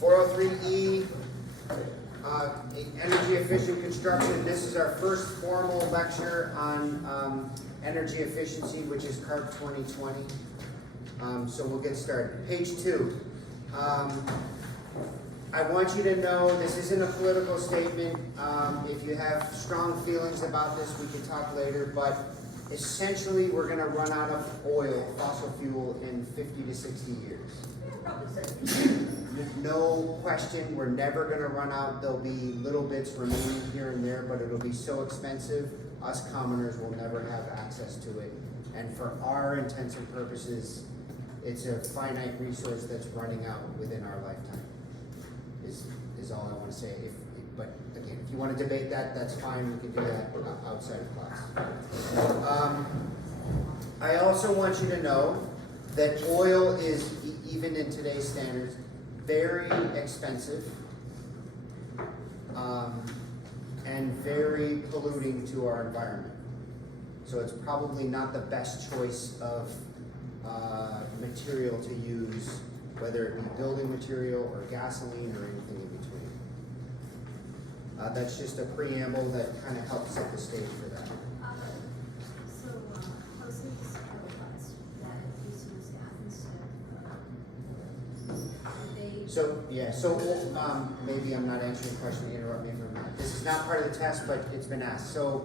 403E, energy efficient construction. This is our first formal lecture on energy efficiency, which is CARB 2020. So we'll get started. Page 2. I want you to know this isn't a political statement. If you have strong feelings about this, we can talk later, but essentially we're going to run out of oil, fossil fuel, in 50 to 60 years. No question, we're never going to run out. There'll be little bits remaining here and there, but it'll be so expensive, us commoners will never have access to it. And for our intents and purposes, it's a finite resource that's running out within our lifetime, is all I want to say. But again, if you want to debate that, that's fine. We can do that outside of class. I also want you to know that oil is, even in today's standards, very expensive and very polluting to our environment. So it's probably not the best choice of material to use, whether it be building material or gasoline or anything in between. That's just a preamble that kind of helps set the stage for that. So, houses are robots that use gas instead So maybe I'm not answering the question, interrupt me for a minute. This is not part of the test, but it's been asked. So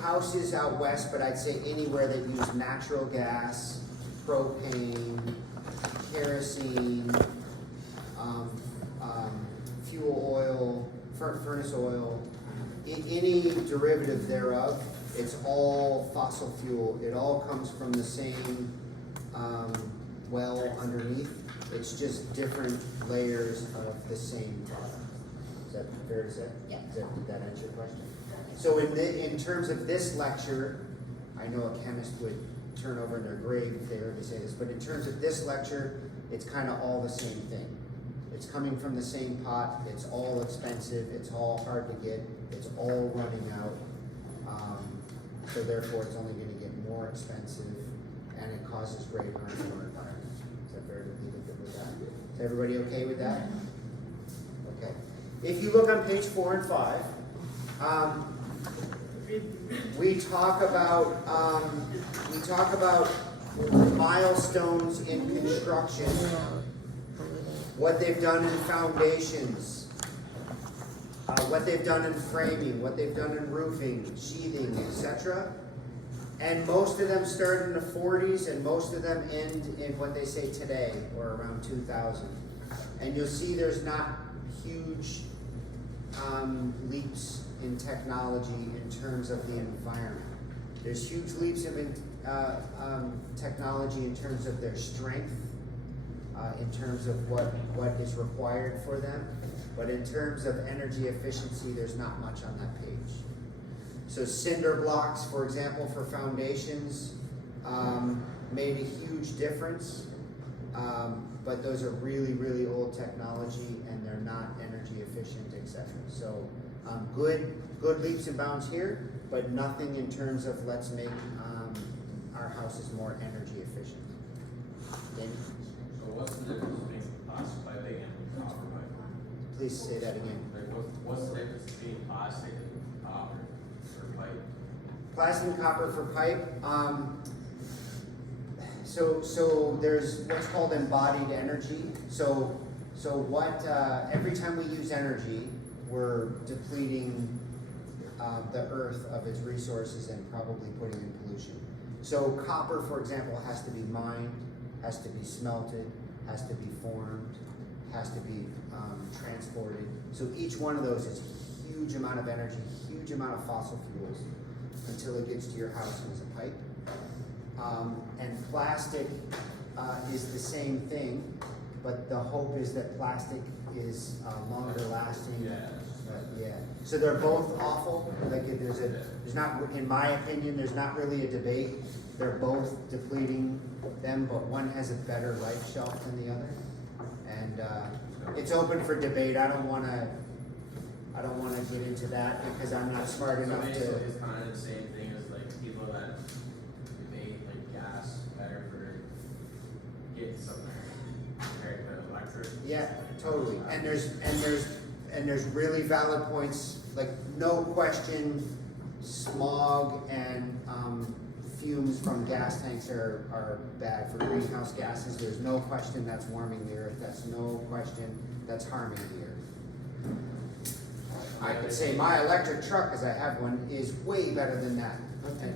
houses out west, but I'd say anywhere that use natural gas, propane, kerosene, fuel oil, furnace oil, any derivative thereof, it's all fossil fuel. It all comes from the same well underneath. It's just different layers of the same product. Is that fair to say? Yeah. Did that answer your question? So in terms of this lecture, I know a chemist would turn over in their grave if they heard me say this, but in terms of this lecture, it's kind of all the same thing. It's coming from the same pot, it's all expensive, it's all hard to get, it's all running out. So therefore it's only going to get more expensive and it causes great harm to our environment. Is that fair to be with that? Is everybody okay with that? Okay. If you look on page 4 and 5, we talk about milestones in construction, what they've done in foundations, what they've done in framing, what they've done in roofing, sheathing, etc. And most of them start in the 40s, and most of them end in what they say today, or around 2000. And you'll see there's not huge leaps in technology in terms of the environment. There's huge leaps in technology in terms of their strength, in terms of what is required for them. But in terms of energy efficiency, there's not much on that page. So cinder blocks, for example, for foundations, made a huge difference. But those are really, really old technology, and they're not energy efficient, etc. So good leaps and bounds here, but nothing in terms of let's make our houses more energy efficient. Danny? So what's the difference between plastic piping and copper piping? Please say that again. Like what's the difference between plastic and copper or pipe? Plastic and copper for pipe. So there's what's called embodied energy. So what every time we use energy, we're depleting the earth of its resources and probably putting in pollution. So copper, for example, has to be mined, has to be smelted, has to be formed, has to be transported. So each one of those is a huge amount of energy, huge amount of fossil fuels until it gets to your house and is a pipe. And plastic is the same thing, but the hope is that plastic is longer lasting. Yeah. So they're both awful. Like there's not, in my opinion, there's not really a debate. They're both depleting them, but one has a better life shelf than the other. And it's open for debate. I don't want to get into that because I'm not smart enough to. It's kind of the same thing as like people that debate like gas better for getting somewhere. Yeah, totally. And there's really valid points, like no question, smog and fumes from gas tanks are bad for greenhouse gases. There's no question that's warming the earth. That's no question that's harming the earth. I could say my electric truck, because I have one, is way better than that.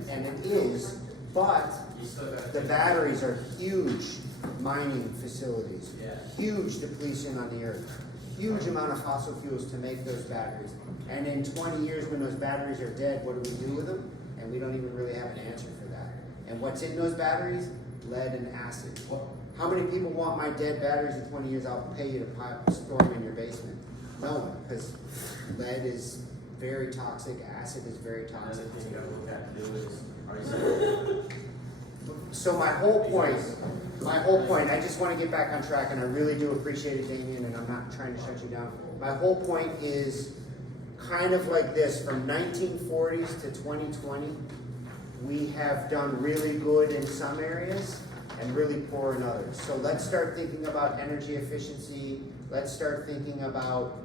And it is, but You still gotta the think- batteries are huge mining facilities. Yeah. Huge depletion on the earth. Huge amount of fossil fuels to make those batteries. And in 20 years, when those batteries are dead, what do we do with them? And we don't even really have an answer for that. And what's in those batteries? Lead and acid. How many people want my dead batteries in 20 years? I'll pay you to store them in your basement. No one, because lead is very toxic, acid is very toxic. Another thing you gotta look at too is, are you So my whole point, I just want to get back on track, and I really do appreciate it, Damien, and I'm not trying to shut you down. My whole point is kind of like this: from 1940s to 2020, we have done really good in some areas and really poor in others. So let's start thinking about energy efficiency. Let's start thinking about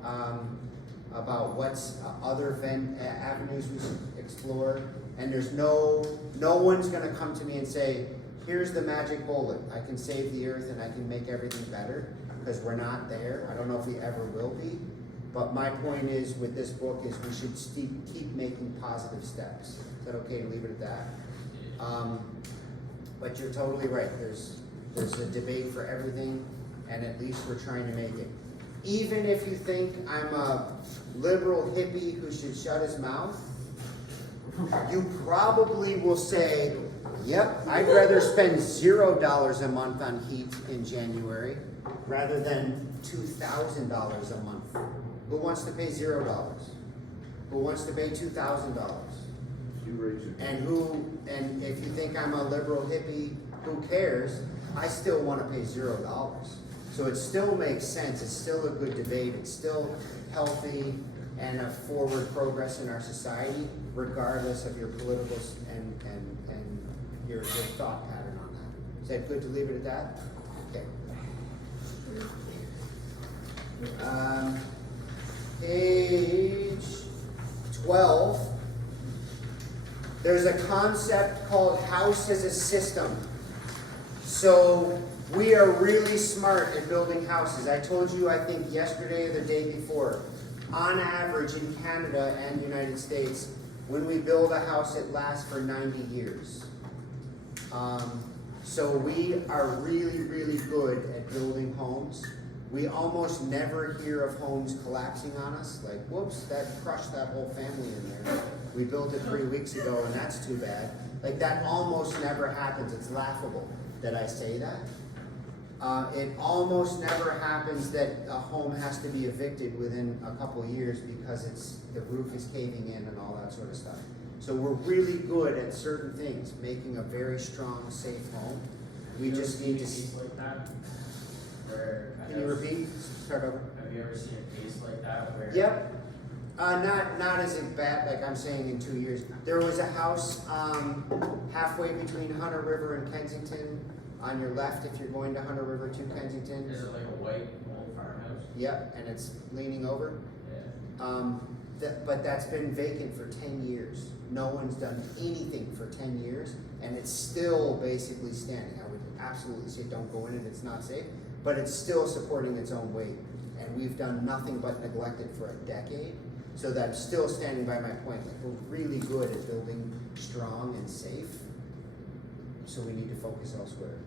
what's other avenues we should explore. And there's no one's gonna come to me and say, here's the magic bullet. I can save the earth and I can make everything better, because we're not there. I don't know if we ever will be. But my point is, with this book, is we should keep making positive steps. Is that okay to leave it at that? But you're totally right. There's a debate for everything, and at least we're trying to make it. Even if you think I'm a liberal hippie who should shut his mouth, you probably will say, yep, I'd rather spend $0 a month on heat in January rather than $2,000 a month. Who wants to pay $0? Who wants to pay $2,000? You raise your. And if you think I'm a liberal hippie, who cares? I still want to pay $0. So it still makes sense. It's still a good debate. It's still healthy and a forward progress in our society, regardless of your political and your thought pattern on that. Is that good to leave it at that? Okay. Page 12. There's a concept called house as a system. So we are really smart at building houses. I told you, I think yesterday or the day before, on average in Canada and the United States, when we build a house, it lasts for 90 years. So we are really, really good at building homes. We almost never hear of homes collapsing on us, like, whoops, that crushed that whole family in there. We built it 3 weeks ago and that's too bad. Like, that almost never happens. It's laughable that I say that. It almost never happens that a home has to be evicted within a couple of years because the roof is caving in and all that sort of stuff. So we're really good at certain things, making a very strong, safe home. We just need to. Case like that, where. Can you repeat? Start over. Have you ever seen a case like that where? Yep. Not as bad, like I'm saying in 2 years. There was a house halfway between Hunter River and Kensington, on your left if you're going to Hunter River to Kensington. Is it like a white old farmhouse? Yep, and it's leaning over. Yeah. But that's been vacant for 10 years. No one's done anything for 10 years, and it's still basically standing. I would absolutely say don't go in it, it's not safe, but it's still supporting its own weight. And we've done nothing but neglect it for a decade. So that's still standing by my point. Like, we're really good at building strong and safe. So we need to focus elsewhere.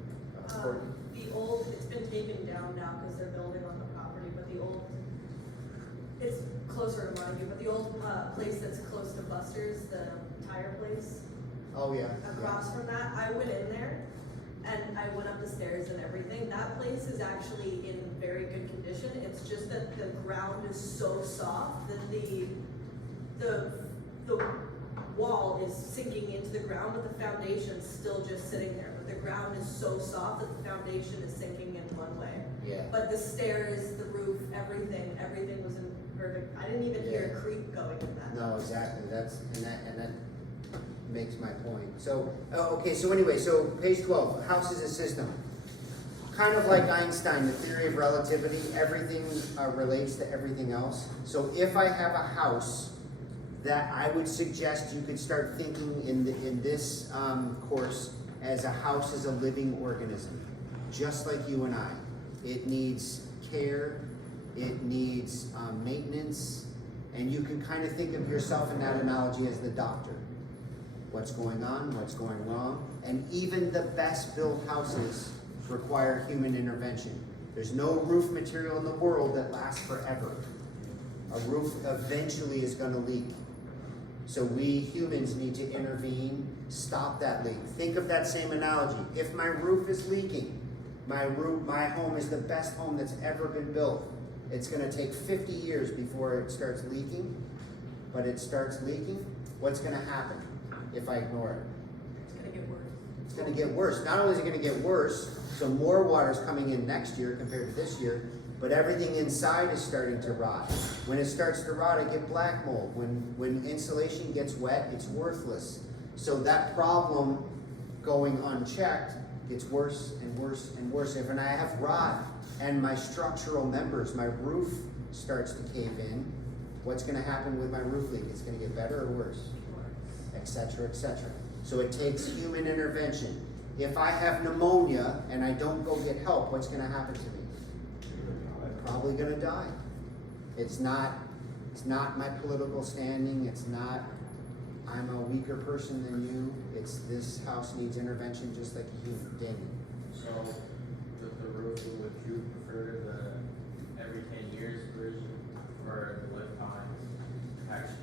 Courtney? The old, it's been taken down now because they're building on the property, but the old, it's closer to mind you, but the old place that's close to Buster's, the tire place, Oh, yeah. across from that, I went in there and I went up the stairs and everything. That place is actually in very good condition. It's just that the ground is so soft that the wall is sinking into the ground, but the foundation's still just sitting there. But the ground is so soft that the foundation is sinking in one way. Yeah. But the stairs, the roof, everything was in perfect. I didn't even hear a creak going in that. No, exactly. And that makes my point. So, okay. So anyway, so page 12, house is a system. kind of like Einstein, the theory of relativity, everything relates to everything else. So if I have a house, that I would suggest you could start thinking in this course as a house is a living organism, just like you and I. It needs care, it needs maintenance, and you can kind of think of yourself in that analogy as the doctor. What's going on, what's going wrong, and even the best built houses require human intervention. There's no roof material in the world that lasts forever. A roof eventually is going to leak. So we humans need to intervene, stop that leak. Think of that same analogy. If my roof is leaking, my home is the best home that's ever been built. It's going to take 50 years before it starts leaking, but it starts leaking. What's going to happen if I ignore it? It's gonna get worse. It's going to get worse. Not only is it going to get worse, so more water is coming in next year compared to this year, but everything inside is starting to rot. When it starts to rot, I get black mold. When insulation gets wet, it's worthless. So that problem going unchecked gets worse and worse and worse. If I have rot and my structural members, my roof starts to cave in, what's going to happen with my roof leak? It's going to get better or worse, etc., etc. So it takes human intervention. If I have pneumonia and I don't go get help, what's going to happen to me? Probably going to die. It's not my political standing. It's not I'm a weaker person than you. It's this house needs intervention just like a human. Damien. So, the roof, would you prefer the every 10 years version or the lifetime protection?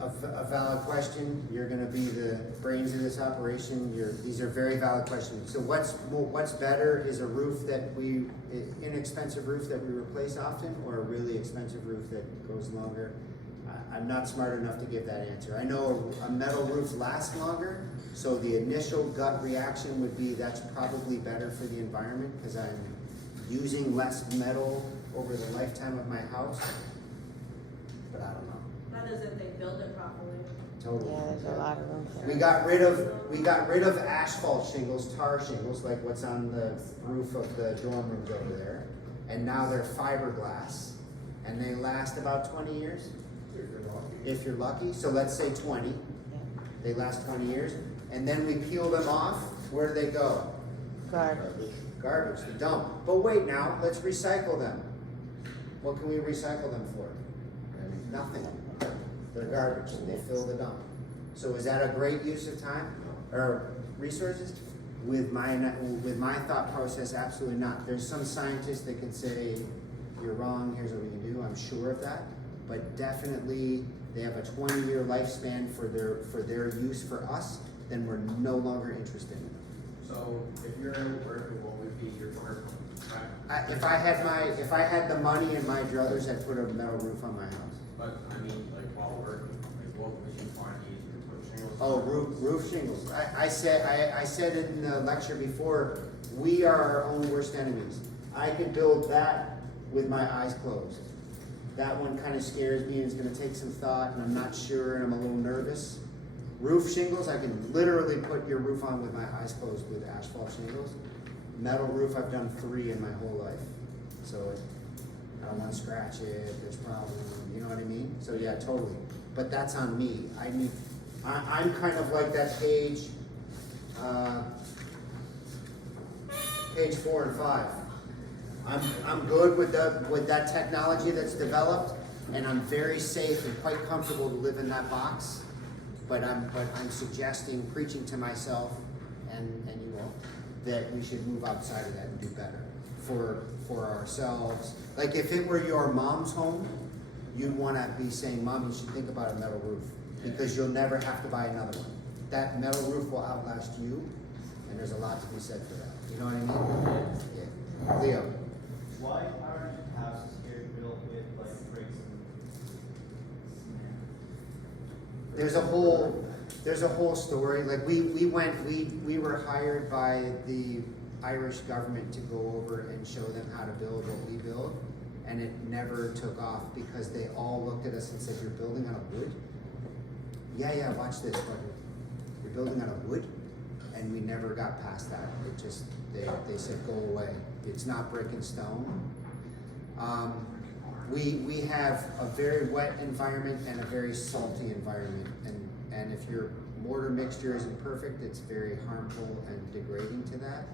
A valid question. You're going to be the brains of this operation. These are very valid questions. So what's better is a roof inexpensive roof that we replace often, or a really expensive roof that goes longer? I'm not smart enough to give that answer. I know a metal roof lasts longer, so the initial gut reaction would be that's probably better for the environment because I'm using less metal over the lifetime of my house. But I don't know. That is if they build it properly. Totally. Yeah, there's a lot of room for We it. got rid of asphalt shingles, tar shingles, like what's on the roof of the dorm rooms over there. And now they're fiberglass, and they last about 20 years, if you're lucky. So let's say 20. Yeah. They last 20 years. And then we peel them off. Where do they go? Garbage. Garbage, the dump. But wait now, let's recycle them. What can we recycle them for? Nothing. They're garbage. They fill the dump. So is that a great use of time or resources? With my thought process, absolutely not. There's some scientists that can say you're wrong. Here's what we can do. I'm sure of that, but definitely they have a 20-year lifespan for their use for us. Then we're no longer interested in them. So, if you're working, what would be your work? If I had the money and my druthers, I'd put a metal roof on my house. But, I mean, like, while working, like, what would you find easier to put shingles? Oh, roof shingles. I said in the lecture before, we are our own worst enemies. I could build that with my eyes closed. That one kind of scares me and it's gonna take some thought and I'm not sure and I'm a little nervous. Roof shingles, I can literally put your roof on with my eyes closed with asphalt shingles. Metal roof, I've done 3 in my whole life. So I don't wanna scratch it, there's problems, you know what I mean? So yeah, totally. But that's on me. I'm kind of like that page 4 and 5. I'm good with that technology that's developed, and I'm very safe and quite comfortable to live in that box. But I'm suggesting, preaching to myself and you all, that we should move outside of that and do better for ourselves. Like if it were your mom's home, you'd want to be saying, "Mom, you should think about a metal roof because you'll never have to buy another one. That metal roof will outlast you, and there's a lot to be said for that." You know what I mean? Yeah. Leo. Why aren't houses here built with like bricks and cement? There's a whole story. Like we were hired by the Irish government to go over and show them how to build what we build, and it never took off because they all looked at us and said, "You're building on a wood?" Yeah, watch this. You're building on a wood, and we never got past that. They said, go away. It's not brick and stone. We have a very wet environment and a very salty environment, and if your mortar mixture isn't perfect, it's very harmful and degrading to that.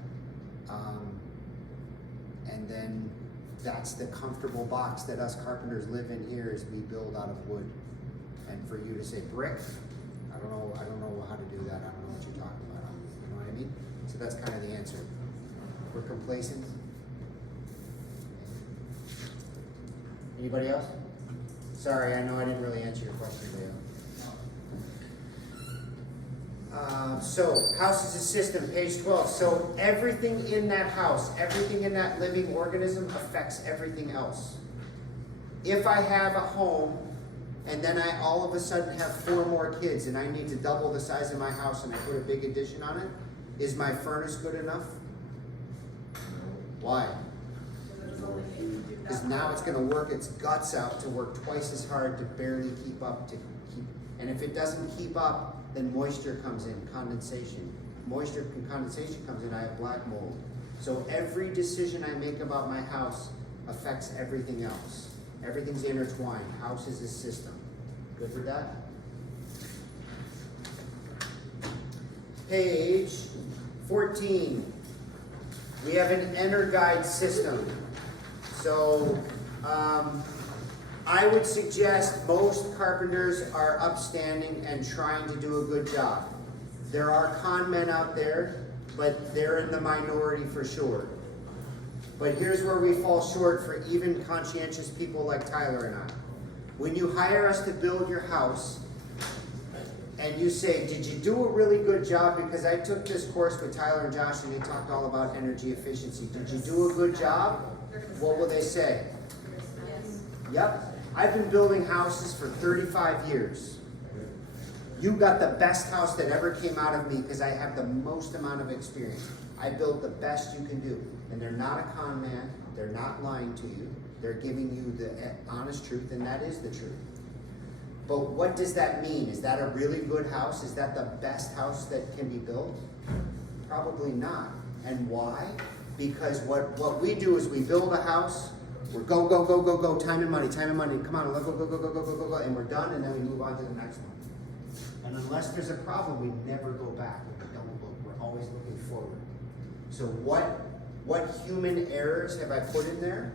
And then that's the comfortable box that us carpenters live in here, is we build out of wood. And for you to say brick, I don't know how to do that. I don't know what you're talking about. You know what I mean? So that's kind of the answer. We're complacent. Anybody else? Sorry, I know I didn't really answer your question, Leo. So, house is a system, page 12. So everything in that house, everything in that living organism affects everything else. If I have a home and then I all of a sudden have 4 more kids and I need to double the size of my house and I put a big addition on it, is my furnace good enough? Why? Because now it's going to work its guts out to work twice as hard to barely keep up. And if it doesn't keep up, then moisture comes in, condensation. Moisture and condensation comes in, I have black mold. So every decision I make about my house affects everything else. Everything's intertwined. House is a system. Good with that? Page 14. We have an EnerGuide system. So, I would suggest most carpenters are upstanding and trying to do a good job. There are con men out there, but they're in the minority for sure. But here's where we fall short for even conscientious people like Tyler and I. When you hire us to build your house, and you say, did you do a really good job? Because I took this course with Tyler and Josh and they talked all about energy efficiency. Did you do a good job? What will they say? Yes. Yep. I've been building houses for 35 years. You got the best house that ever came out of me because I have the most amount of experience. I build the best you can do. And they're not a con man. They're not lying to you. They're giving you the honest truth, and that is the truth. But what does that mean? Is that a really good house? Is that the best house that can be built? Probably not. And why? Because what we do is we build a house, we're go, go, go, go, go, time and money, come on, let's go, go, go, go, go, go, go, go, and we're done, and then we move on to the next one. And unless there's a problem, we never go back. We don't look. We're always looking forward. So what human errors have I put in there?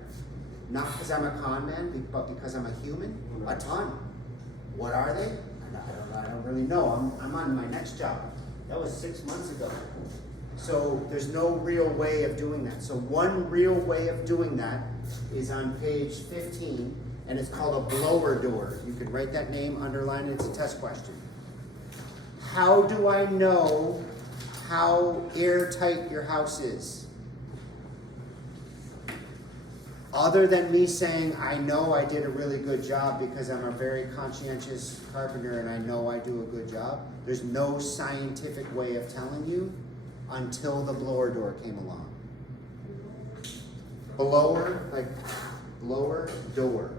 Not because I'm a con man, but because I'm a human? A ton. What are they? I don't really know. I'm on my next job. That was 6 months ago. So there's no real way of doing that. So one real way of doing that is on page 15, and it's called a blower door. You can write that name, underline it, it's a test question. How do I know how airtight your house is? Other than me saying, I know I did a really good job because I'm a very conscientious carpenter and I know I do a good job, there's no scientific way of telling you until the blower door came along. Blower, like blower door.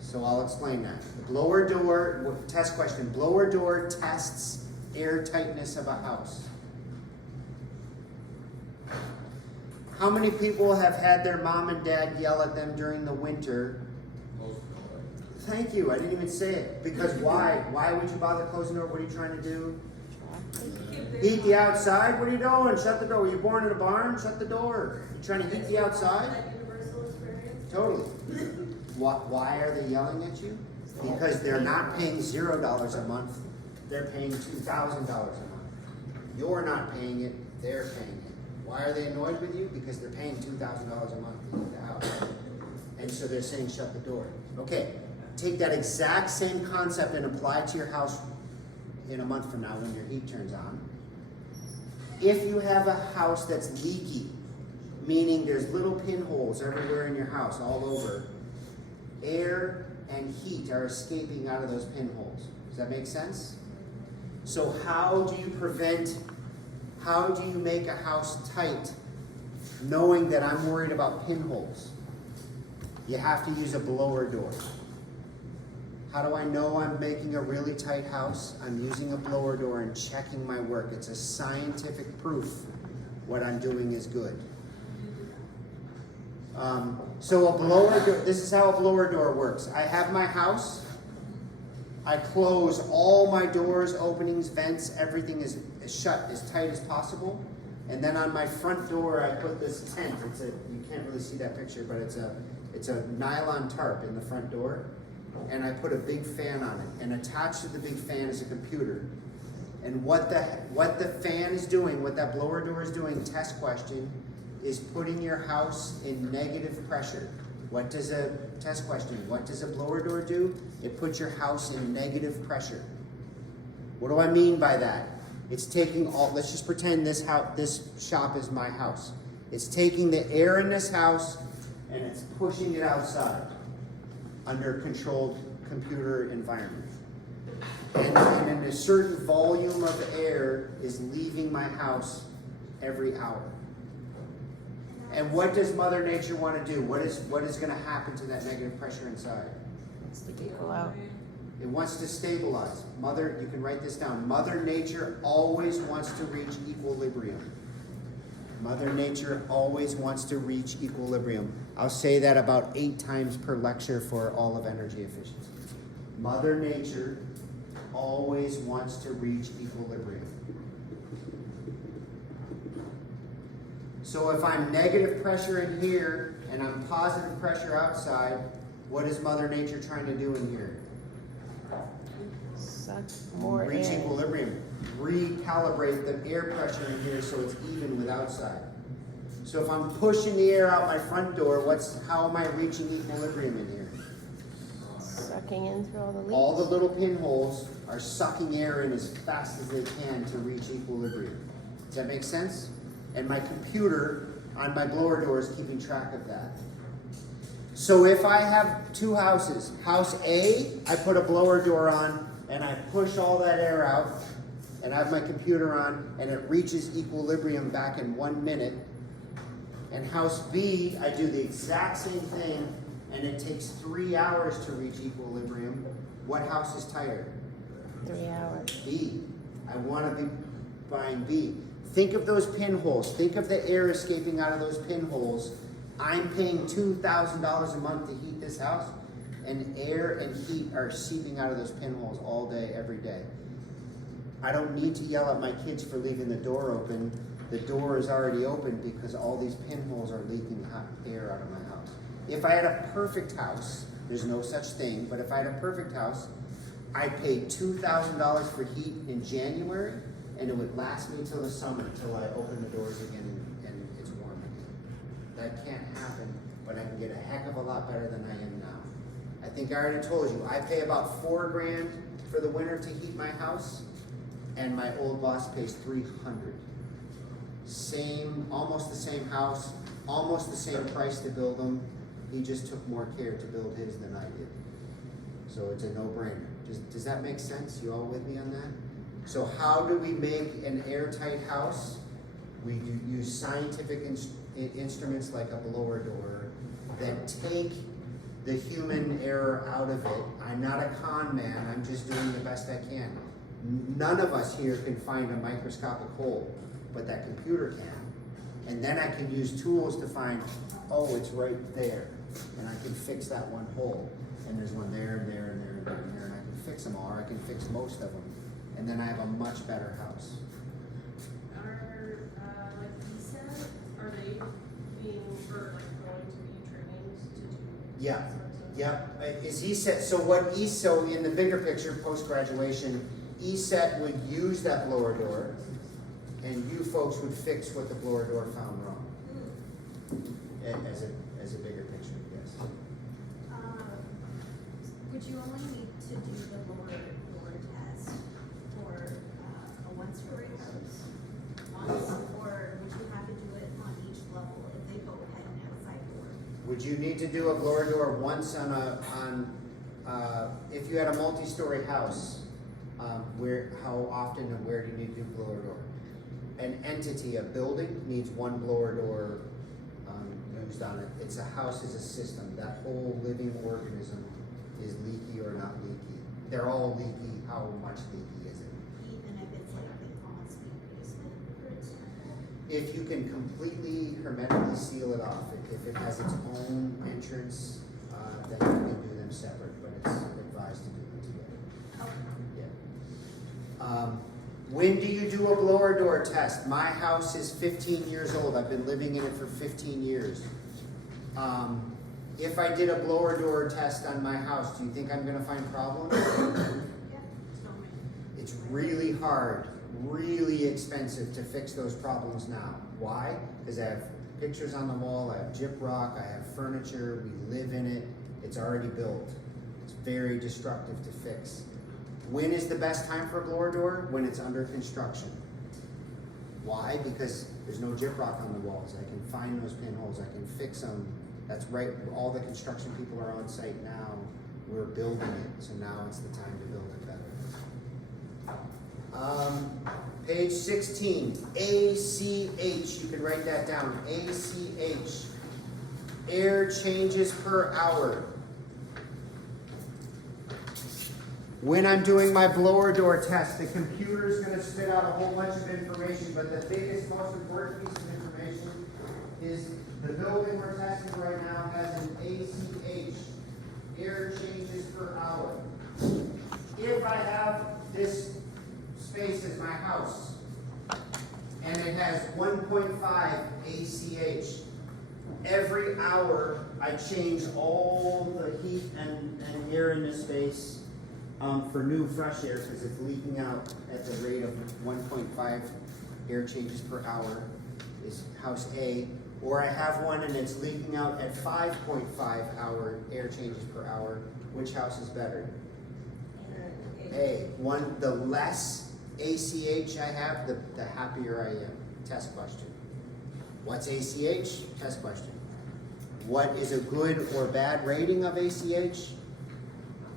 So I'll explain that. The blower door, test question, blower door tests air tightness of a house. How many people have had their mom and dad yell at them during the winter? Most nobody. Thank you, I didn't even say it. Because why? Why would you bother closing the door? What are you trying to do? Heat the outside? What are you doing? Shut the door. Were you born in a barn? Shut the door. You trying to heat the outside? That universal experience. Totally. Why are they yelling at you? Because they're not paying $0 a month. They're paying $2,000 a month. You're not paying it. They're paying it. Why are they annoyed with you? Because they're paying $2,000 a month to heat the house. And so they're saying shut the door. Okay, take that exact same concept and apply it to your house in a month from now when your heat turns on. If you have a house that's leaky, meaning there's little pinholes everywhere in your house, all over, air and heat are escaping out of those pinholes. Does that make sense? So how do you make a house tight knowing that I'm worried about pinholes? You have to use a blower door. How do I know I'm making a really tight house? I'm using a blower door and checking my work. It's a scientific proof what I'm doing is good. So a blower door, this is how a blower door works. I have my house. I close all my doors, openings, vents, everything is shut as tight as possible. And then on my front door, I put this tent. You can't really see that picture, but it's a nylon tarp in the front door. And I put a big fan on it. And attached to the big fan is a computer. And what the fan is doing, what that blower door is doing, test question, is putting your house in negative pressure. What does a test question? What does a blower door do? It puts your house in negative pressure. What do I mean by that? It's taking all. Let's just pretend this shop is my house. It's taking the air in this house and it's pushing it outside under a controlled computer environment. And a certain volume of air is leaving my house every hour. And what does Mother Nature want to do? What is going to happen to that negative pressure inside? It's to equal out. It wants to stabilize. You can write this down. Mother Nature always wants to reach equilibrium. Mother Nature always wants to reach equilibrium. I'll say that about 8 times per lecture for all of energy efficiency. Mother Nature always wants to reach equilibrium. So if I'm negative pressure in here and I'm positive pressure outside, what is Mother Nature trying to do in here? Suck more Reach air. equilibrium. Recalibrate the air pressure in here so it's even with outside. So if I'm pushing the air out my front door, how am I reaching equilibrium in here? Sucking in through all the leaks. All the little pinholes are sucking air in as fast as they can to reach equilibrium. Does that make sense? And my computer on my blower door is keeping track of that. So if I have 2 houses, house A, I put a blower door on and I push all that air out and I have my computer on and it reaches equilibrium back in 1 minute. And house B, I do the exact same thing and it takes 3 hours to reach equilibrium. What house is tighter? 3 hours. B. I want to be buying B. Think of those pinholes. Think of the air escaping out of those pinholes. I'm paying $2,000 a month to heat this house, and air and heat are seeping out of those pinholes all day, every day. I don't need to yell at my kids for leaving the door open. The door is already open because all these pinholes are leaking hot air out of my house. If I had a perfect house, there's no such thing, but if I had a perfect house, I'd pay $2,000 for heat in January, and it would last me till the summer, till I open the doors again and it's warm again. That can't happen, but I can get a heck of a lot better than I am now. I think I already told you, I pay about $4,000 for the winter to heat my house, and my old boss pays $300. Almost the same house, almost the same price to build them. He just took more care to build his than I did. So it's a no-brainer. Does that make sense? You all with me on that? So how do we make an airtight house? We use scientific instruments like a blower door that take the human error out of it. I'm not a con man, I'm just doing the best I can. None of us here can find a microscopic hole, but that computer can. And then I can use tools to find, oh, it's right there. And I can fix that one hole. And there's one there, and there, and there, and there, and there, and I can fix them all, or I can fix most of them. And then I have a much better house. Like ESET, are they being, or like going to be trainings to do? Yeah, yeah. So in the bigger picture, post-graduation, ESET would use that blower door, and you folks would fix what the blower door found wrong. As a bigger picture, yes. Would you only need to do the blower door test for a 1-story house once, or would you have to do it on each level if they both had an outside door? Would you need to do a blower door once if you had a multi-story house? How often and where do you need to do blower door? An entity, a building, needs 1 blower door used on it. A house is a system. That whole living organism is leaky or not leaky. They're all leaky, how much leaky is it? Even if it's like the ensuite basement, for example. If you can completely hermetically seal it off, if it has its own entrance, then you can do them separate, but it's advised to do them together. Yeah. When do you do a blower door test? My house is 15 years old. I've been living in it for 15 years. If I did a blower door test on my house, do you think I'm gonna find problems? Yeah, so many. It's really hard, really expensive to fix those problems now. Why? Because I have pictures on the wall, I have gyprock, I have furniture, we live in it, it's already built. It's very destructive to fix. When is the best time for a blower door? When it's under construction. Why? Because there's no gyprock on the walls. I can find those pinholes, I can fix them. That's right, all the construction people are on site now. We're building it, so now it's the time to build it better. Page 16, ACH, you can write that down, ACH. Air changes per hour. When I'm doing my blower door test, the computer's gonna spit out a whole bunch of information, but the biggest, most important piece of information is the building we're testing right now has an ACH, air changes per hour. If I have this space as my house, and it has 1.5 ACH, every hour I change all the heat and air in this space for new fresh air, because it's leaking out at the rate of 1.5 air changes per hour is house A. Or I have one and it's leaking out at 5.5 hour air changes per hour. Which house is better? A. One, the less ACH I have, the happier I am. Test question. What's ACH? Test question. What is a good or bad rating of ACH?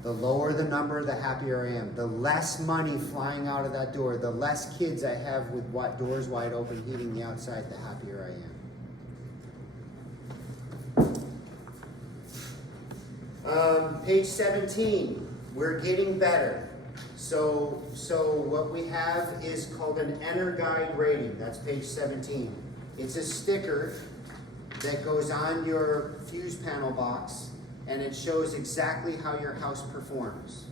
The lower the number, the happier I am. The less money flying out of that door, the less kids I have with doors wide open heating the outside, the happier I am. Page 17, we're getting better. So what we have is called an EnerGuide rating. That's page 17. It's a sticker that goes on your fuse panel box, and it shows exactly how your house performs.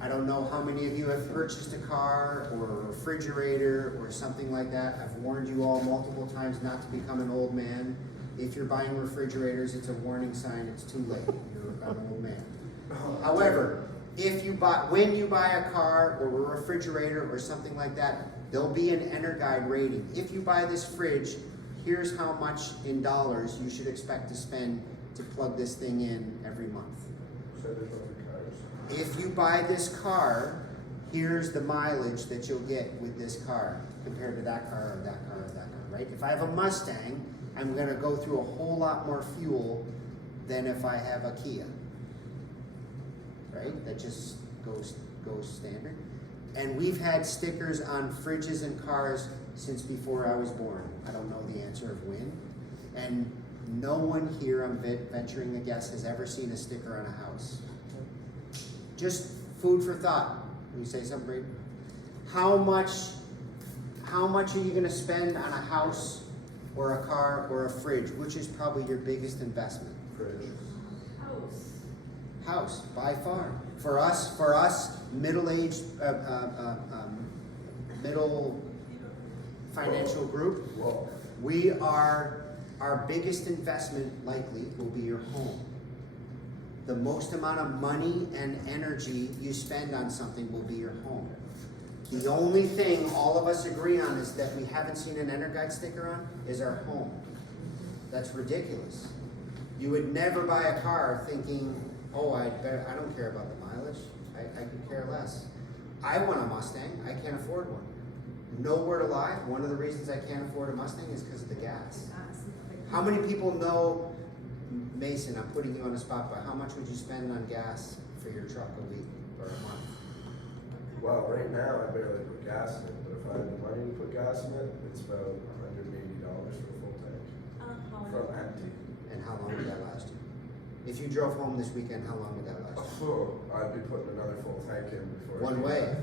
I don't know how many of you have purchased a car or a refrigerator or something like that. I've warned you all multiple times not to become an old man. If you're buying refrigerators, it's a warning sign, it's too late. You're an old man. However, when you buy a car or a refrigerator or something like that, there'll be an EnerGuide rating. If you buy this fridge, here's how much in dollars you should expect to spend to plug this thing in every month. If you buy this car, here's the mileage that you'll get with this car compared to that car or that car or that car, right? If I have a Mustang, I'm gonna go through a whole lot more fuel than if I have a Kia, right? That just goes standard. And we've had stickers on fridges and cars since before I was born. I don't know the answer of when. And no one here, I'm venturing a guess, has ever seen a sticker on a house. Just food for thought. Can you say something, Brady? How much are you gonna spend on a house or a car or a fridge? Which is probably your biggest investment? Fridge. House, by far. For us, middle-aged, middle financial group, Well, our biggest investment likely will be your home. The most amount of money and energy you spend on something will be your home. The only thing all of us agree on is that we haven't seen an EnerGuide sticker on is our home. That's ridiculous. You would never buy a car thinking, oh, I don't care about the mileage. I could care less. I want a Mustang. I can't afford one. Nowhere to lie, one of the reasons I can't afford a Mustang is because of the gas. How many people know, Mason, I'm putting you on the spot, but how much would you spend on gas for your truck a week or a month? well, right now I barely put gas in it, but if I had the money to put gas in it, it's about $180 for a full tank. From empty. And how long would that last you? If you drove home this weekend, how long would that last? Oh, I'd be putting another full tank in before. I One came way. back.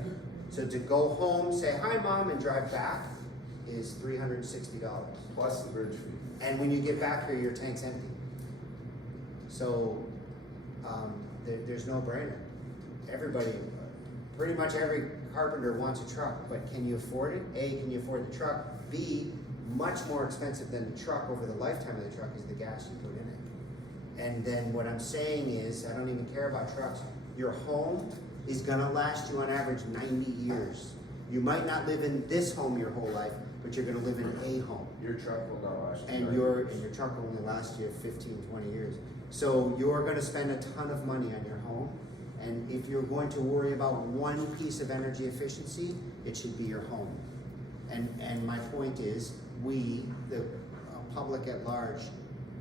So to go home, say hi mom, and drive back is $360. Plus the bridge fee. And when you get back here, your tank's empty. So, there's no brainer. Everybody, pretty much every carpenter wants a truck, but can you afford it? A, can you afford the truck? B, much more expensive than the truck over the lifetime of the truck is the gas you put in it. And then what I'm saying is, I don't even care about trucks. Your home is gonna last you on average 90 years. You might not live in this home your whole life, but you're gonna live in a home. Your truck will not last you. And 90 your years. truck will only last you 15, 20 years. So you're gonna spend a ton of money on your home. And if you're going to worry about one piece of energy efficiency, it should be your home. And my point is, we, the public at large,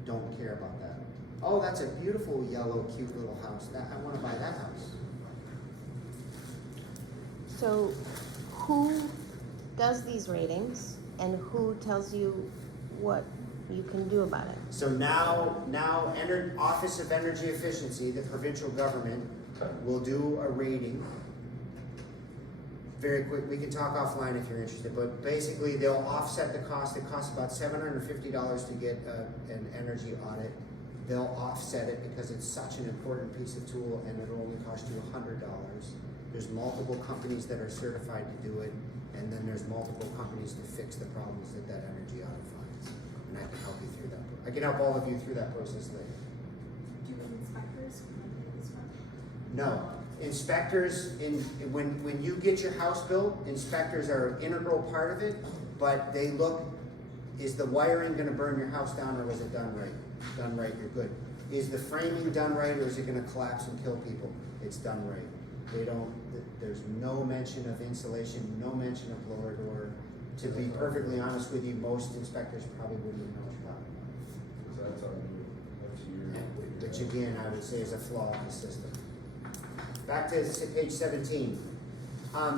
don't care about that. Oh, that's a beautiful, yellow, cute little house. I wanna buy that house. So who does these ratings and who tells you what you can do about it? So now Office of Energy Efficiency, the provincial government, will do a rating. Very quick, we can talk offline if you're interested, but basically they'll offset the cost. It costs about $750 to get an energy audit. They'll offset it because it's such an important piece of tool and it'll only cost you $100. There's multiple companies that are certified to do it, and then there's multiple companies to fix the problems that energy audit finds. And I can help you through that. I can help all of you through that process later. Do you have inspectors come in this one? No, inspectors, when you get your house built, inspectors are an integral part of it, but they look, is the wiring gonna burn your house down, or was it done right? Done right, you're good. Is the framing done right, or is it gonna collapse and kill people? It's done right. There's no mention of insulation, no mention of blower door. To be perfectly honest with you, most inspectors probably wouldn't even know what you're talking about. So that's on you. That's your. Which again, I would say is a flaw in the system. Back to page 17.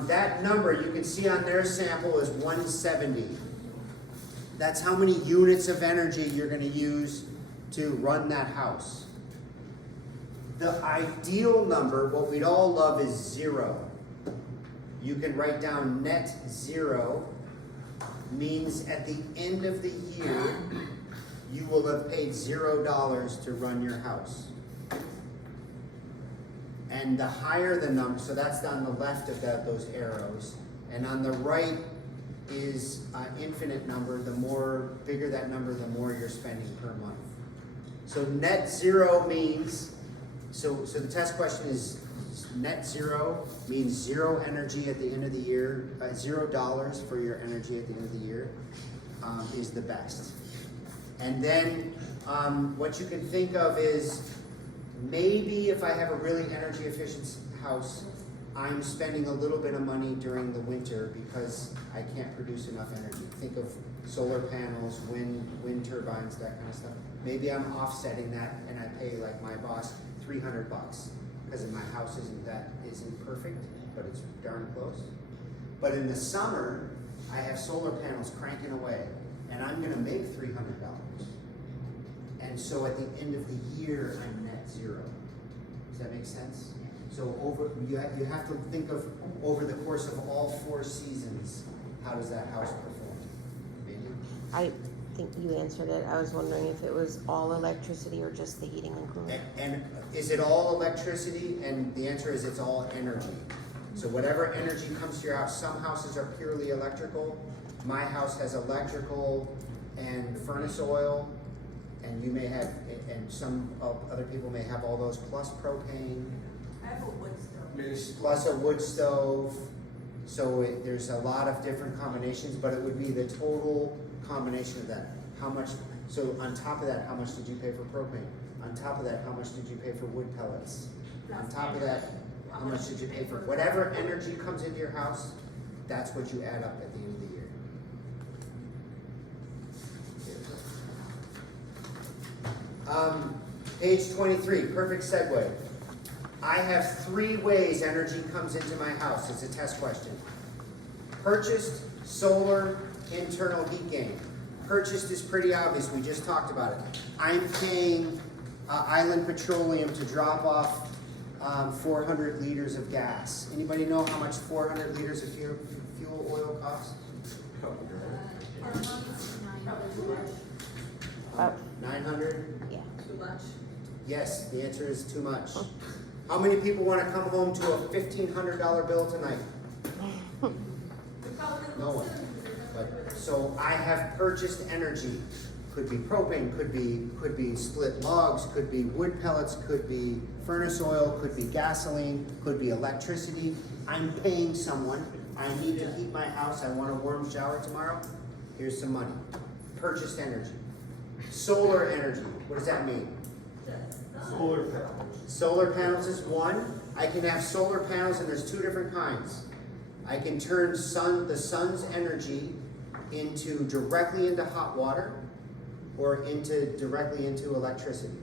That number you can see on their sample is 170. That's how many units of energy you're gonna use to run that house. The ideal number, what we'd all love, is 0. You can write down net 0 means at the end of the year, you will have paid $0 to run your house. And the higher the number, so that's on the left of those arrows, and on the right is an infinite number. The more bigger that number, the more you're spending per month. So net 0 means, so the test question is, net 0 means 0 energy at the end of the year, $0 for your energy at the end of the year is the best. And then what you can think of is, maybe if I have a really energy efficient house, I'm spending a little bit of money during the winter because I can't produce enough energy. Think of solar panels, wind turbines, that kind of stuff. Maybe I'm offsetting that and I pay, like my boss, $300 because my house isn't perfect, but it's darn close. But in the summer, I have solar panels cranking away and I'm gonna make $300. And so at the end of the year, I'm net 0. Does that make sense? So you have to think of over the course of all 4 seasons, how does that house perform? Maybe? I think you answered it. I was wondering if it was all electricity or just the heating and cooling. And is it all electricity? And the answer is it's all energy. So whatever energy comes to your house, some houses are purely electrical. My house has electrical and furnace oil, and you may have, and some other people may have all those plus propane. I have a wood stove. Plus a wood stove. So there's a lot of different combinations, but it would be the total combination of that. How much, so on top of that, how much did you pay for propane? On top of that, how much did you pay for wood pellets? On top of that, how much did you pay for, whatever energy comes into your house, that's what you add up at the end of the year. Page 23, perfect segue. I have 3 ways energy comes into my house. It's a test question. Purchased, solar, internal heat gain. Purchased is pretty obvious. We just talked about it. I'm paying Island Petroleum to drop off 400 liters of gas. Anybody know how much 400 liters of fuel oil costs? About, 900? yeah. Too much. Yes, the answer is too much. How many people want to come home to a $1,500 bill tonight? No one. But, so I have purchased energy. Could be propane, could be split logs, could be wood pellets, could be furnace oil, could be gasoline, could be electricity. I'm paying someone. I need to heat my house. I want a warm shower tomorrow. Here's some money. Purchased energy. Solar energy. What does that mean? Solar panels. Solar panels is one. I can have solar panels, and there's two different kinds. I can turn the sun's energy directly into hot water, or directly into electricity.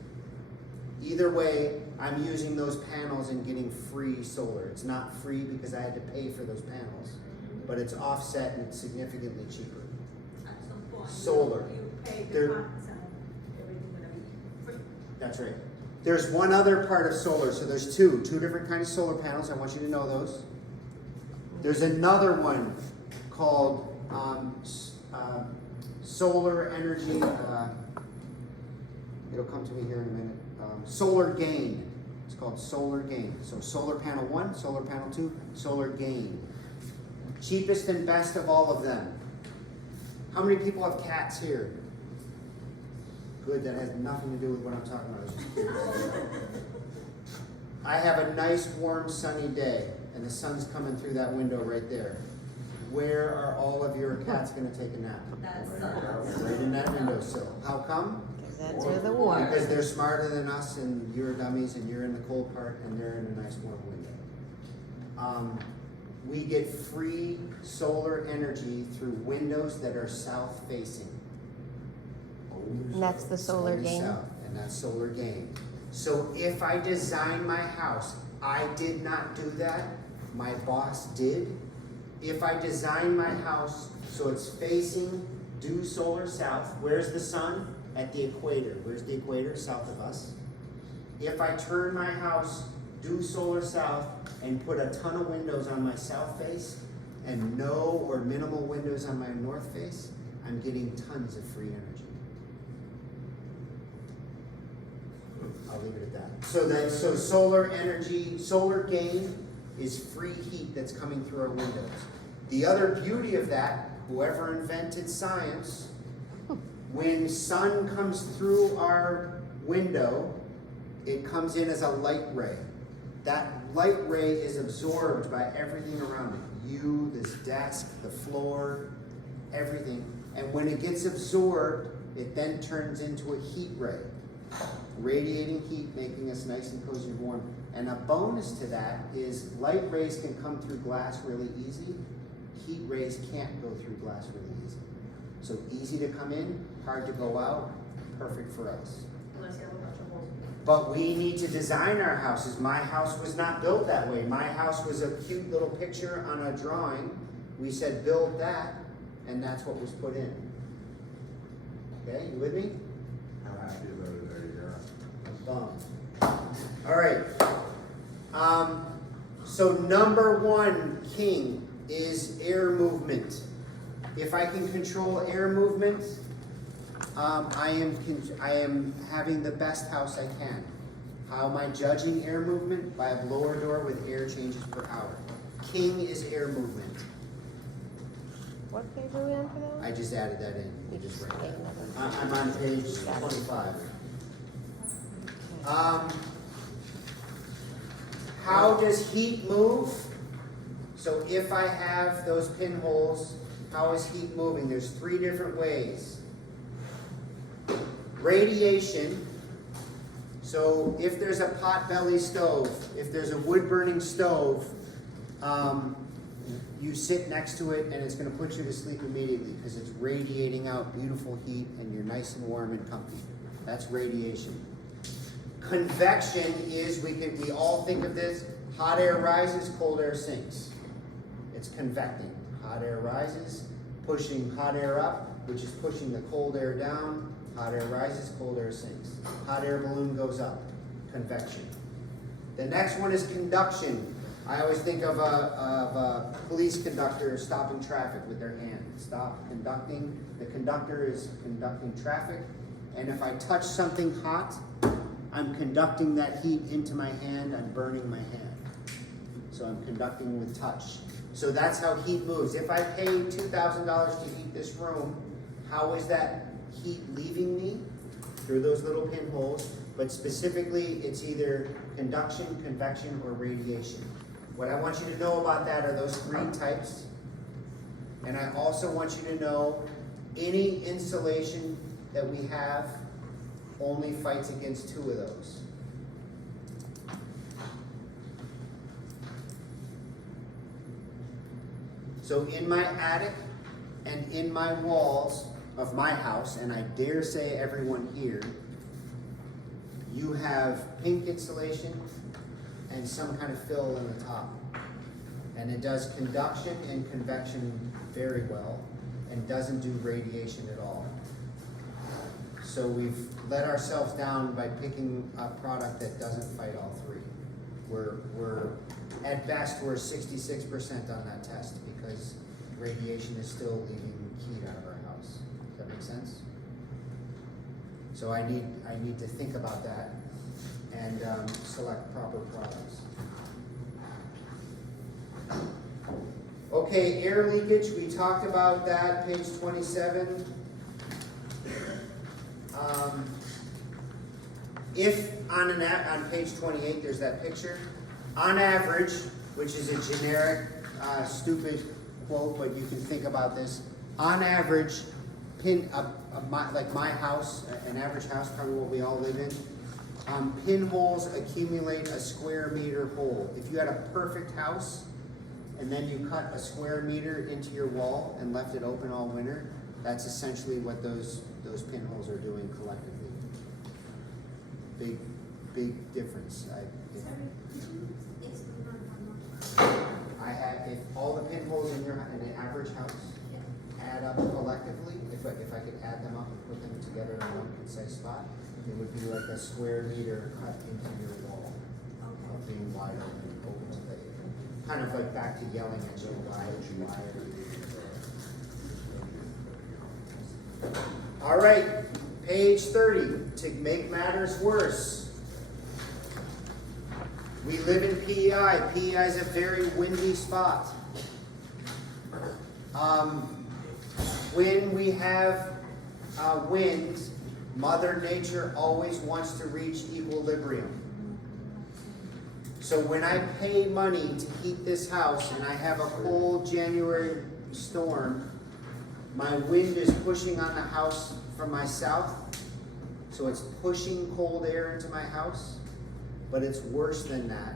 Either way, I'm using those panels and getting free solar. It's not free because I had to pay for those panels, but it's offset and it's significantly cheaper. At some point. Solar. You pay There- the tax and everything gonna be free. That's right. There's one other part of solar, so there's two different kinds of solar panels. I want you to know those. There's another one called solar energy. It'll come to me here in a minute. Solar gain. It's called solar gain. So solar panel 1, solar panel 2, solar gain. Cheapest and best of all of them. How many people have cats here? Good, that has nothing to do with what I'm talking about. I was just curious. I have a nice, warm, sunny day, and the sun's coming through that window right there. Where are all of your cats going to take a nap? That's Right in that windowsill. How come? Because that's where the water. Because they're smarter than us, and you're dummies, and you're in the cold part, and they're in a nice, warm window. We get free solar energy through windows that are south-facing. And that's the solar Only gain. south, and that's solar gain. So if I design my house, I did not do that, my boss did. If I design my house so it's facing due solar south, where's the sun? At the equator. Where's the equator? South of us. If I turn my house due solar south and put a ton of windows on my south face and no or minimal windows on my north face, I'm getting tons of free energy. I'll leave it at that. So solar energy, solar gain is free heat that's coming through our windows. The other beauty of that, whoever invented science, when sun comes through our window, it comes in as a light ray. That light ray is absorbed by everything around it. You, this desk, the floor, everything. And when it gets absorbed, it then turns into a heat ray. Radiating heat, making us nice and cozy and warm. And a bonus to that is light rays can come through glass really easy. Heat rays can't go through glass really easy. So easy to come in, hard to go out, perfect for us. Unless you have a bunch of holes. But we need to design our houses. My house was not built that way. My house was a cute little picture on a drawing. We said build that, and that's what was put in. Okay, you with me? How happy about it are you? All right. So number one king is air movement. If I can control air movement, I am having the best house I can. How am I judging air movement? By a blower door with air changes per hour. King is air movement. What page are we on for that one? I just added that in. You just Right made there. another. I'm on page 25. How does heat move? So if I have those pinholes, how is heat moving? There's three different ways. Radiation. So if there's a potbelly stove, if there's a wood-burning stove, you sit next to it and it's going to put you to sleep immediately because it's radiating out beautiful heat and you're nice and warm and comfy. That's radiation. Convection is, we all think of this, hot air rises, cold air sinks. It's convecting. Hot air rises, pushing hot air up, which is pushing the cold air down. Hot air rises, cold air sinks. Hot air balloon goes up, convection. The next one is conduction. I always think of a police conductor stopping traffic with their hand. Stop conducting. The conductor is conducting traffic. And if I touch something hot, I'm conducting that heat into my hand. I'm burning my hand. So I'm conducting with touch. So that's how heat moves. If I pay $2,000 to heat this room, how is that heat leaving me? Through those little pinholes. But specifically, it's either conduction, convection, or radiation. What I want you to know about that are those three types. And I also want you to know any insulation that we have only fights against two of those. So in my attic and in my walls of my house, and I dare say everyone here, you have pink insulation and some kind of fill in the top. And it does conduction and convection very well and doesn't do radiation at all. So we've let ourselves down by picking a product that doesn't fight all three. We're at best, we're 66% on that test because radiation is still leaving heat out of our house. Does that make sense? So I need to think about that and select proper products. Okay, air leakage, we talked about that, page 27. If on page 28, there's that picture, on average, which is a generic, stupid quote, but you can think about this. On average, like my house, an average house, probably what we all live in, pinholes accumulate a square meter hole. If you had a perfect house, and then you cut a square meter into your wall and left it open all winter, that's essentially what those pinholes are doing collectively. Big difference. Sorry, could you explain on I have, if all the pinholes in an average house add up collectively, if I could add them up and put them together in one concise spot, it would be like a square meter cut into your wall of being wide open to the, kind of like back to yelling at you, why. All right, page 30, to make matters worse. We live in PEI. PEI is a very windy spot. When we have wind, Mother Nature always wants to reach equilibrium. So when I pay money to heat this house and I have a cold January storm, my wind is pushing on the house from my south, so it's pushing cold air into my house. But it's worse than that,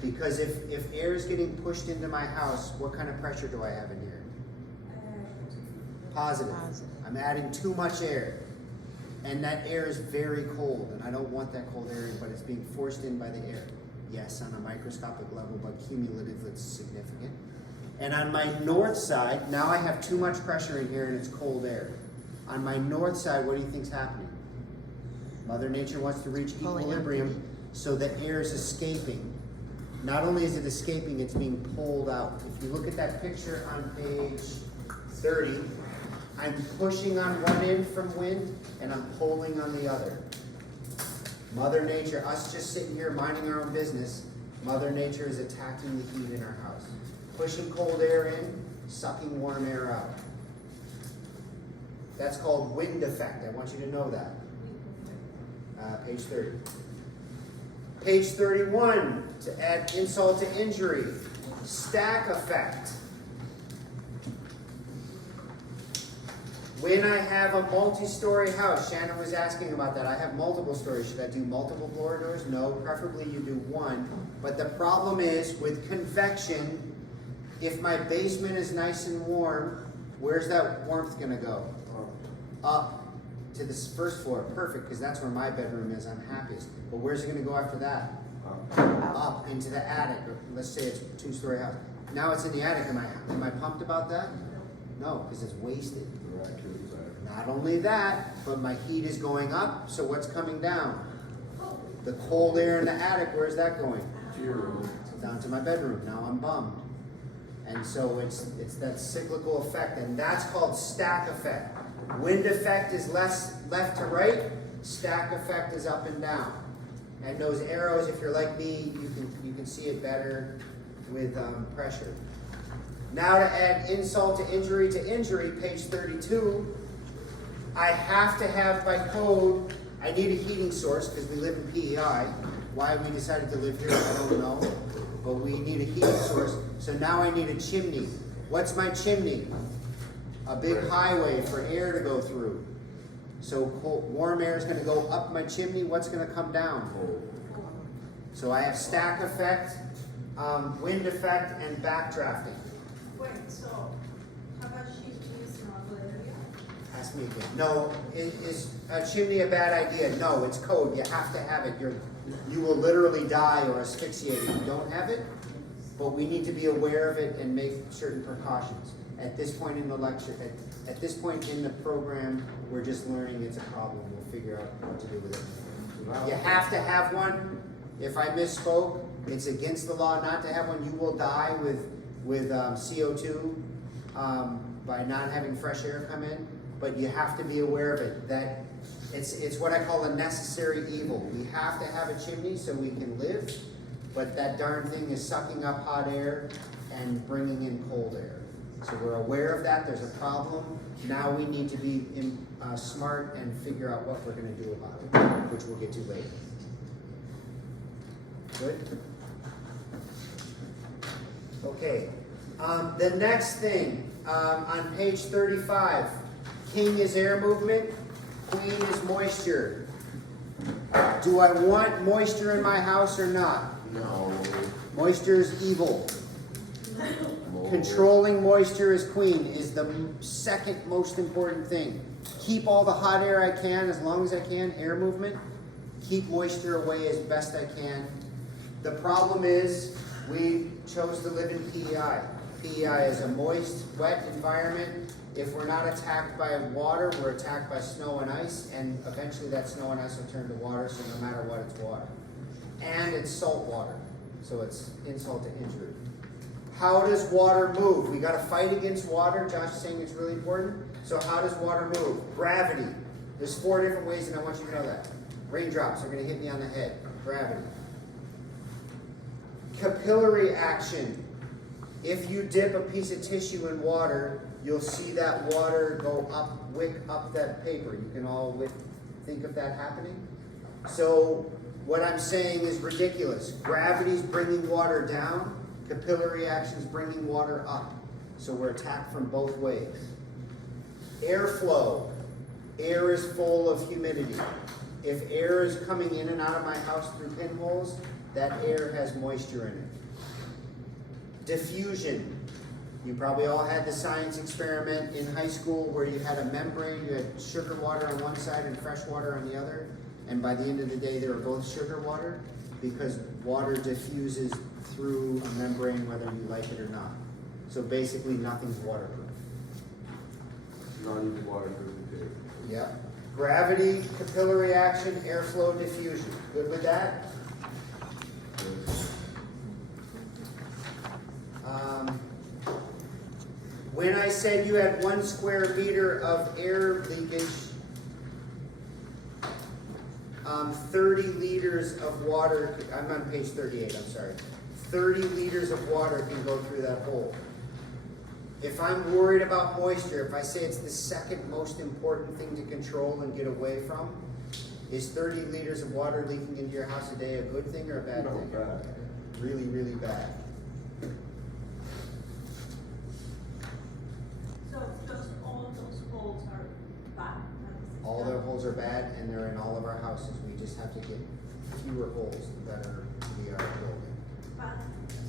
because if air is getting pushed into my house, what kind of pressure do I have in here? Positive. I'm adding too much air, and that air is very cold, and I don't want that cold air in, but it's being forced in by the air. Yes, on a microscopic level, but cumulative, it's significant. And on my north side, now I have too much pressure in here and it's cold air. On my north side, what do you think's happening? Mother Nature wants to reach equilibrium, so the air is escaping. Not only is it escaping, it's being pulled out. If you look at that picture on page 30, I'm pushing on one end from wind and I'm pulling on the other. Mother Nature, us just sitting here minding our own business, Mother Nature is attacking the heat in our house. Pushing cold air in, sucking warm air out. That's called wind effect. I want you to know that. Page 30. Page 31, to add insult to injury, stack effect. When I have a multi-story house, Shannon was asking about that. I have multiple stories. Should I do multiple blower doors? No, preferably you do one. But the problem is with convection, if my basement is nice and warm, where's that warmth gonna go? Up to this first floor. Perfect, because that's where my bedroom is. I'm happiest. But where's it gonna go after that? Up into the attic. Or let's say it's a two-story house. Now it's in the attic. Am I pumped about that? No, because it's wasted. Not only that, but my heat is going up, so what's coming down? The cold air in the attic, where's that going? To your room. Down to my bedroom. Now I'm bummed. And so it's that cyclical effect, and that's called stack effect. Wind effect is left to right, stack effect is up and down. And those arrows, if you're like me, you can see it better with pressure. Now to add insult to injury, page 32, I have to have by code, I need a heating source because we live in PEI. Why we decided to live here, I don't know. But we need a heating source. So now I need a chimney. What's my chimney? A big highway for air to go through. So warm air is going to go up my chimney. What's going to come down? So I have stack effect, wind effect, and backdrafting. Wait, so how about she's not good area? Ask me again. No, is a chimney a bad idea? No, it's code. You have to have it. You will literally die or asphyxiate if you don't have it. But we need to be aware of it and make certain precautions. At this point in the lecture, at this point in the program, we're just learning it's a problem. We'll figure out what to do with it. You have to have one. If I misspoke, it's against the law not to have one. You will die with CO2 by not having fresh air come in. But you have to be aware of it. That it's what I call a necessary evil. We have to have a chimney so we can live, but that darn thing is sucking up hot air and bringing in cold air. So we're aware of that. There's a problem. Now we need to be smart and figure out what we're going to do about it, which we'll get to later. Good? Okay. The next thing, on page 35, king is air movement, queen is moisture. Do I want moisture in my house or not? No. Moisture is evil. Controlling moisture as queen is the second most important thing. Keep all the hot air I can as long as I can, air movement. Keep moisture away as best I can. The problem is we chose to live in PEI. PEI is a moist, wet environment. If we're not attacked by water, we're attacked by snow and ice, and eventually that snow and ice will turn to water, so no matter what, it's water. And it's salt water, so it's insult to injury. How does water move? We got to fight against water. Josh is saying it's really important. So how does water move? Gravity. There's 4 different ways, and I want you to know that. Raindrops are going to hit me on the head. Gravity. Capillary action. If you dip a piece of tissue in water, you'll see that water go up, wick up that paper. You can all think of that happening. So what I'm saying is ridiculous. Gravity's bringing water down. Capillary action is bringing water up. So we're attacked from both ways. Airflow. Air is full of humidity. If air is coming in and out of my house through pinholes, that air has moisture in it. Diffusion. You probably all had the science experiment in high school where you had a membrane, you had sugar water on one side and fresh water on the other, and by the end of the day they were both sugar water because water diffuses through a membrane whether you like it or not. So basically nothing's waterproof. Not even waterproof paper. Yeah. Gravity, capillary action, airflow, diffusion. Good with that? When I said you had 1 square meter of air leakage, 30 liters of water, I'm on page 38, I'm sorry. 30 liters of water can go through that hole. If I'm worried about moisture, if I say it's the second most important thing to control and get away from, is 30 liters of water leaking into your house a day a good thing or a bad thing? Bad. Really, really bad. So just all of those holes are bad. All their holes are bad and they're in all of our houses. We just have to get fewer holes the better we are building. But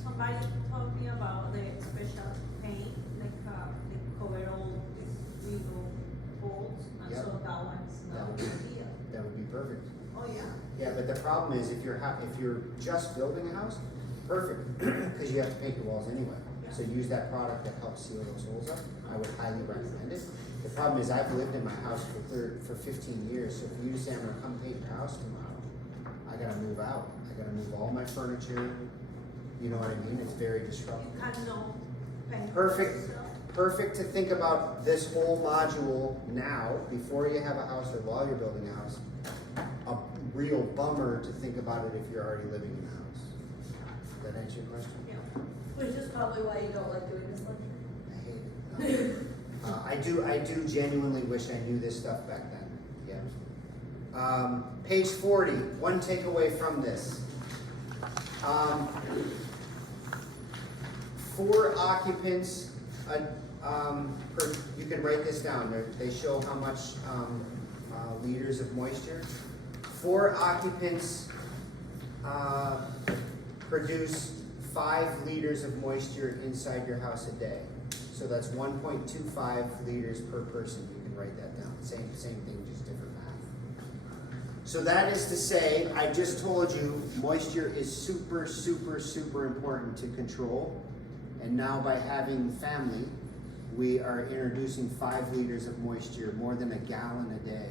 somebody told me about the special paint, like the cover all the little holes, and Yep. so that one's That not would a be- big deal. That would be perfect. Oh, yeah. Yeah, but the problem is if you're just building a house, perfect, because you have to paint your walls anyway. So use that product that helps seal those holes up. I would highly recommend it. The problem is I've lived in my house for 15 years, so if you say I'm gonna come paint your house tomorrow, I gotta move out. I gotta move all my furniture. You know what I mean? It's very disruptive. You kind of know. Perfect to think about this whole module now, before you have a house or while you're building a house. A real bummer to think about it if you're already living in a house. Does that answer your question? Yeah. Which is probably why you don't like doing this lecture. I hate it. I do genuinely wish I knew this stuff back then, yeah. Page 40, one takeaway from this. 4 occupants, you can write this down, they show how much liters of moisture. 4 occupants produce 5 liters of moisture inside your house a day. So that's 1.25 liters per person. You can write that down. Same thing, just different math. So that is to say, I just told you moisture is super, super, super important to control. And now by having family, we are introducing 5 liters of moisture, more than a gallon a day,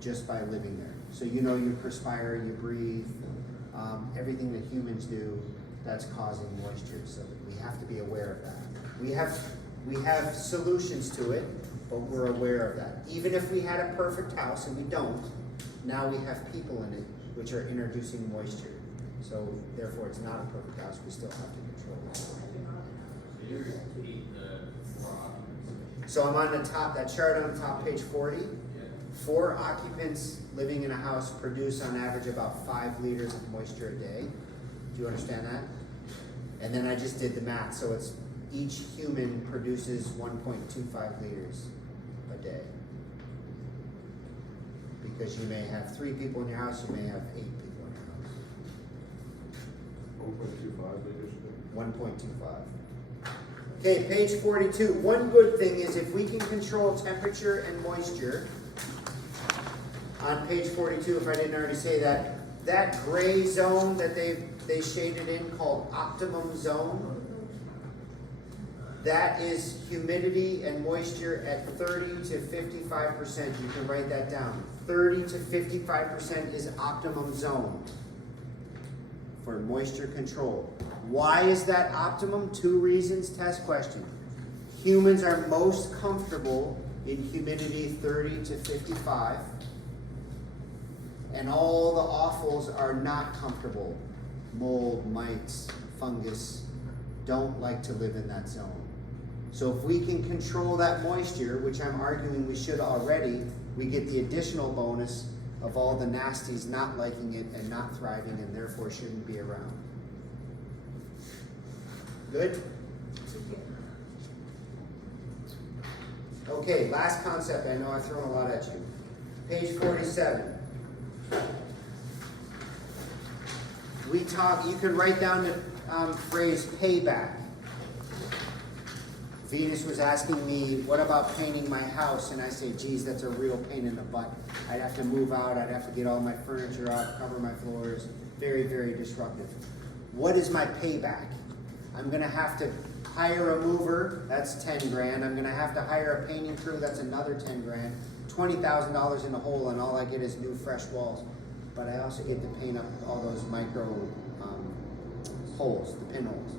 just by living there. So you know you perspire, you breathe, everything that humans do, that's causing moisture. So we have to be aware of that. We have solutions to it, but we're aware of that. Even if we had a perfect house, and we don't, now we have people in it which are introducing moisture. So therefore it's not a perfect house, we still have to control it. So you repeat the 4 occupants. So I'm on the top, that chart on the top, page 40. Yeah. 4 occupants living in a house produce on average about 5 liters of moisture a day. Do you understand that? And then I just did the math, so it's each human produces 1.25 liters a day. Because you may have 3 people in your house, you may have 8 people in your house. 1.25 liters. 1.25. Okay, page 42. One good thing is if we can control temperature and moisture, on page 42, if I didn't already say that, that gray zone that they shaded in called optimum zone, that is humidity and moisture at 30 to 55%. You can write that down. 30 to 55% is optimum zone for moisture control. Why is that optimum? 2 reasons. Test question. Humans are most comfortable in humidity 30 to 55, and all the awfuls are not comfortable. Mold, mites, fungus don't like to live in that zone. So if we can control that moisture, which I'm arguing we should already, we get the additional bonus of all the nasties not liking it and not thriving and therefore shouldn't be around. Good? Okay, last concept. I know I've thrown a lot at you. Page 47. We talk, you could write down the phrase payback. Venus was asking me, what about painting my house? And I say, geez, that's a real pain in the butt. I'd have to move out, I'd have to get all my furniture out, cover my floors. Very, very disruptive. What is my payback? I'm gonna have to hire a mover, that's 10 grand. I'm gonna have to hire a painting crew, that's another 10 grand. $20,000 in the hole and all I get is new fresh walls. But I also get to paint up all those micro holes, the pinholes.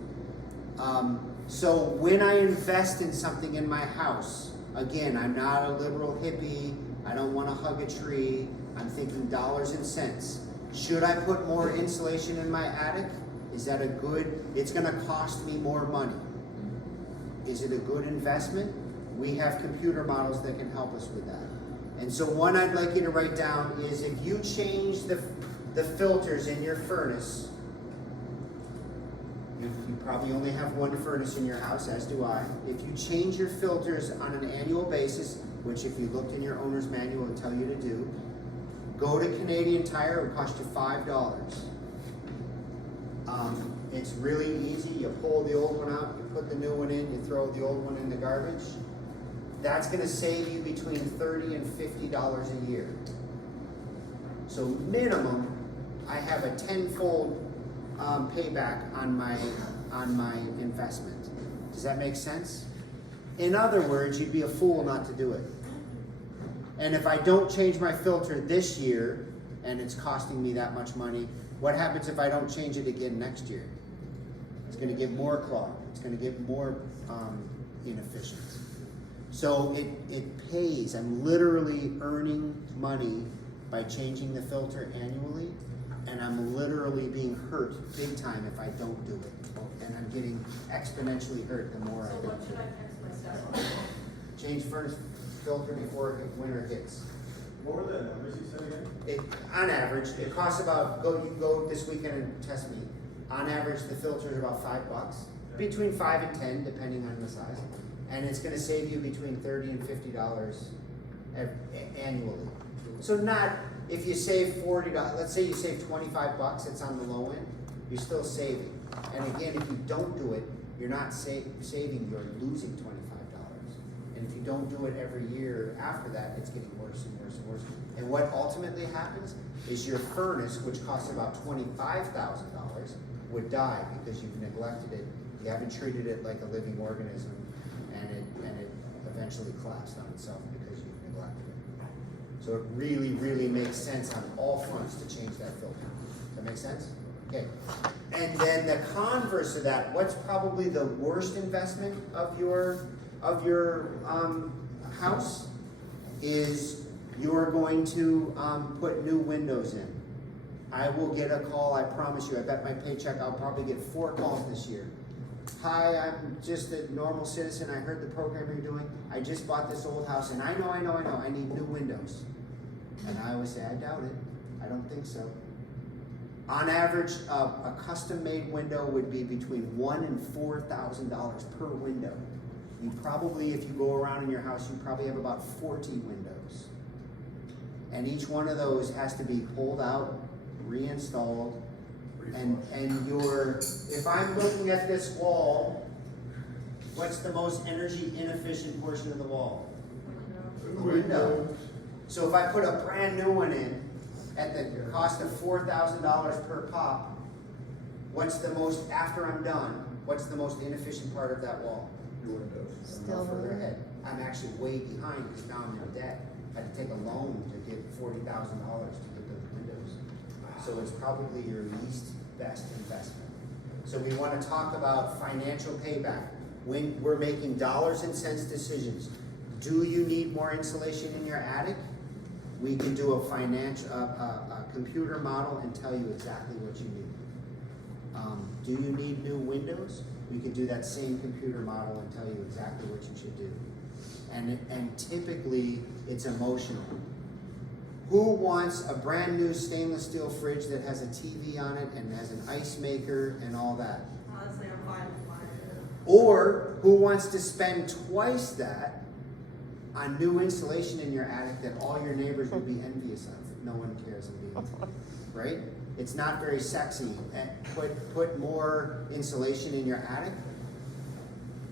So when I invest in something in my house, again, I'm not a liberal hippie, I don't want to hug a tree, I'm thinking dollars and cents. Should I put more insulation in my attic? Is that a good, it's gonna cost me more money. Is it a good investment? We have computer models that can help us with that. And so one I'd like you to write down is if you change the filters in your furnace, you probably only have one furnace in your house, as do I. If you change your filters on an annual basis, which if you looked in your owner's manual, it will tell you to do, go to Canadian Tire, it will cost you $5. It's really easy. You pull the old one out, you put the new one in, you throw the old one in the garbage. That's going to save you between $30 and $50 a year. So minimum, I have a tenfold payback on my investment. Does that make sense? In other words, you'd be a fool not to do it. And if I don't change my filter this year, and it's costing me that much money, what happens if I don't change it again next year? It's gonna get more clogged, it's gonna get more inefficient. So it pays, I'm literally earning money by changing the filter annually, and I'm literally being hurt big time if I don't do it. And I'm getting exponentially hurt the more So I what don't do should I it. text my step on? Change furnace filter before winter hits. What were the numbers you said again? It, on average, it costs about, you can go this weekend and test me. On average, the filter is about $5, between 5 and 10, depending on the size. And it's gonna save you between $30 and $50 annually. So not, if you save $40, let's say you save $25, it's on the low end, you're still saving. And again, if you don't do it, you're not saving, you're losing $25. And if you don't do it every year after that, it's getting worse and worse and worse. And what ultimately happens is your furnace, which costs about $25,000, would die because you've neglected it. You haven't treated it like a living organism, and it eventually collapsed on itself because you've neglected it. So it really, really makes sense on all fronts to change that filter. Does that make sense? Okay. And then the converse of that, what's probably the worst investment of your house is you're going to put new windows in. I will get a call, I promise you, I bet my paycheck I'll probably get 4 calls this year. Hi, I'm just a normal citizen, I heard the program you're doing, I just bought this old house and I know, I need new windows. And I always say, I doubt it, I don't think so. On average, a custom-made window would be between $1,000 and $4,000 per window. You probably, if you go around in your house, you probably have about 40 windows. And each one of those has to be pulled out, reinstalled, and if I'm looking at this wall, what's the most energy inefficient portion of the wall? The window. So if I put a brand new one in at the cost of $4,000 per pop, what's the most, after I'm done, what's the most inefficient part of that wall? Your windows. I'm no further ahead. I'm actually way behind because now I'm in debt. I had to take a loan to get $40,000 to get those windows. So it's probably your least best investment. So we want to talk about financial payback. When we're making dollars and cents decisions, do you need more insulation in your attic? We can do a computer model and tell you exactly what you need. Do you need new windows? We could do that same computer model and tell you exactly what you should do. And typically, it's emotional. Who wants a brand new stainless steel fridge that has a TV on it and has an ice maker and all that? Honestly, I'm fine with mine. Or who wants to spend twice that on new insulation in your attic that all your neighbors would be envious of? No one cares indeed, right? It's not very sexy. Put more insulation in your attic,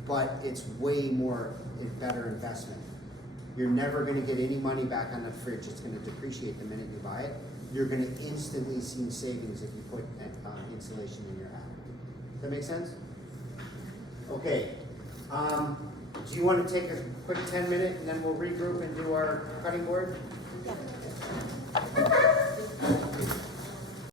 but it's way more better investment. You're never going to get any money back on the fridge. It's going to depreciate the minute you buy it. You're going to instantly see savings if you put insulation in your attic. Does that make sense? Okay. Do you want to take a quick 10-minute and then we'll regroup and do our cutting board? Yeah.